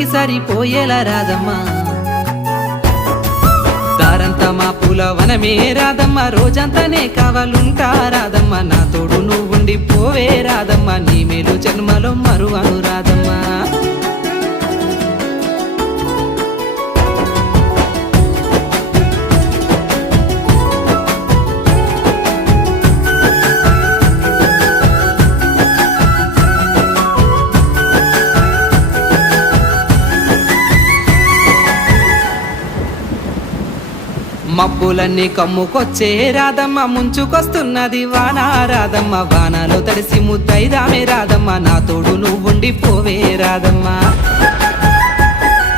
మనకి సరిపోయేలా రాదమ్మా దారంతా మా పూల వనమే రాదమ్మా రోజంతానే కావాలుంటా రాదమ్మా నా తోడు నువ్వుండి పోవే రాదమ్మా నీ మేలు జన్మలో మరువను రాదమ్మా మబ్బులన్నీ కమ్ముకొచ్చే రాదమ్మ ముంచుకొస్తున్నది వాన రాదమ్మ వానలో తడిసి ముద్దైదామే రాదమ్మ నా తోడు నువ్వుండి పోవే రాదమ్మా